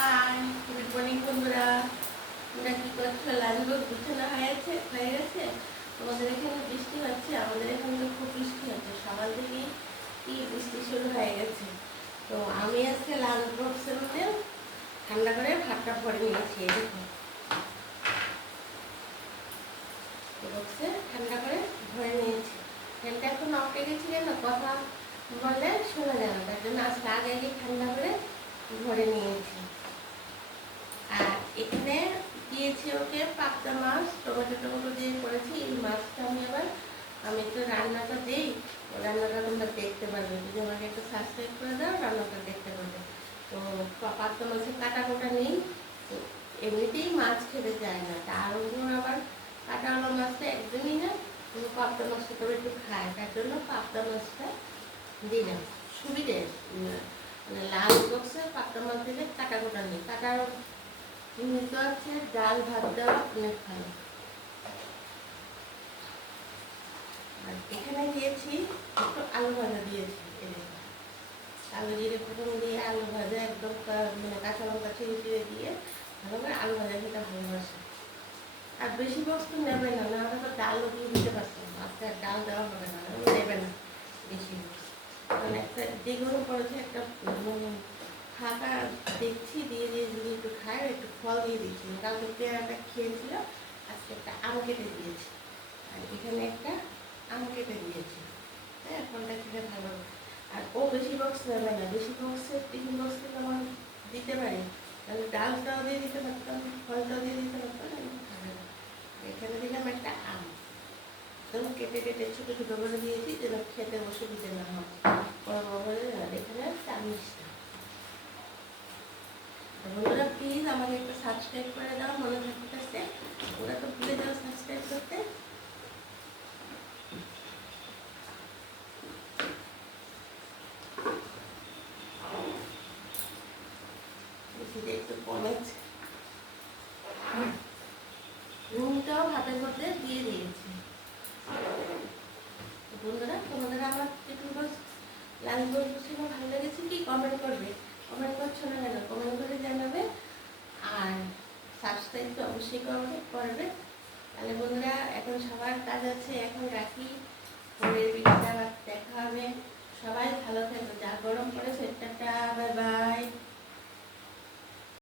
High, good morning বন্ধুরা। তোমরা কি করছো? লাঞ্চ গুছানো হয়ে গেছে। তোমাদের এখানে বৃষ্টি হচ্ছে, আমাদের এখানে তো খুব বৃষ্টি হচ্ছে। সকাল থেকেই কি বৃষ্টি শুরু হয়ে গেছে। তো আমি আজকে লাঞ্চ বক্সের মধ্যে ঠান্ডা করে ভাতটা ভরে নিয়েছি। এই দেখো, বক্সে ঠান্ডা করে ভরে নিয়েছি। ফ্যানটা এখন অফ রেখেছি কেন, কথা বললে শোনা যায় না, তার জন্য আজকে আগে আগে ঠান্ডা করে ভরে নিয়েছি। আর এখানে দিয়েছি ওকে পাবদা মাছ, টমেটো দিয়ে করেছি। এই মাছটা আমি তো রান্নাটা দিই, রান্নাটা তোমরা দেখতে পারবে। যদি আমাকে একটু সাবস্ক্রাইব করে দাও, রান্নাটা দেখতে পারবে। তো পাবদা মাছের কাটা কোটা নেই, তো এমনিতেই মাছ খেতে চায় না, তার উপর আবার কাটাওয়ালা মাছটা একদমই না। পাবদা মাছটা তবে একটু খায়, তার জন্য পাবদা মাছটা দিলাম। সুবিধে মানে লাল বক্সে পাবদা মাছ দিলে কাটা কোটা নেই, কাটা নিতে হচ্ছে। ডাল ভাত দেওয়া অনেক ভালো। আর এখানে দিয়েছি একটু আলু ভাজা দিয়েছি। আলু জিরে ফোড়ন দিয়ে আলু ভাজা একদম মানে কাঁচা লঙ্কা চিড়ে দিয়ে ভালো করে আলু ভাজা খেতে ভালোবাসে। আর বেশি বস্তু নেবে না, না হলে তো ডালও দিয়ে দিতে পারছে না, আজকে ডাল দেওয়া হবে না, নেবে না বেশি। কারণ একটা যেগুলো করেছে একটা ফাঁকা দেখছি দিয়ে দিয়ে যদি একটু খায়, একটু ফল দিয়ে দিচ্ছি। কালকে পেয়ারাটা খেয়েছিল, আজকে একটা আম কেটে দিয়েছি। আর এখানে একটা আম কেটে দিয়েছি। হ্যাঁ, ফলটা খেতে ভালো। আর ও বেশি বক্স নেবে না, বেশি বক্সে টিফিন বক্স থেকে আমার দিতে পারি, তাহলে ডালটাও দিয়ে দিতে পারতাম, ফলটাও দিয়ে দিতে পারতাম, খাবে না। এখানে দিলাম একটা আম, একদম কেটে কেটে ছোটো ছোটো করে দিয়েছি যেন খেতে অসুবিধে না হয়। এখানে চামিচটা। বন্ধুরা প্লিজ আমাকে একটু সাবস্ক্রাইব করে দাও, মনে থাকতে। ওরা তো ভুলে যাও সাবস্ক্রাইব করতে। একটু কমেছে, রুমটাও ভাতের মধ্যে দিয়ে দিয়েছি। বন্ধুরা তোমাদের আমার টিফিন বক্স লাঞ্চ বক্স ছিল ভালো লেগেছে কি? কমেন্ট করবে। কমেন্ট করছো না কেন? কমেন্ট করে জানাবে। আর সাবস্ক্রাইব তো অবশ্যই করবে। তাহলে বন্ধুরা এখন সবার কাজ আছে, এখন রাখি। পরের ভিডিওটা আবার দেখা হবে। সবাই ভালো থাকবে। যা গরম পড়েছে, টাটা, বাই বাই।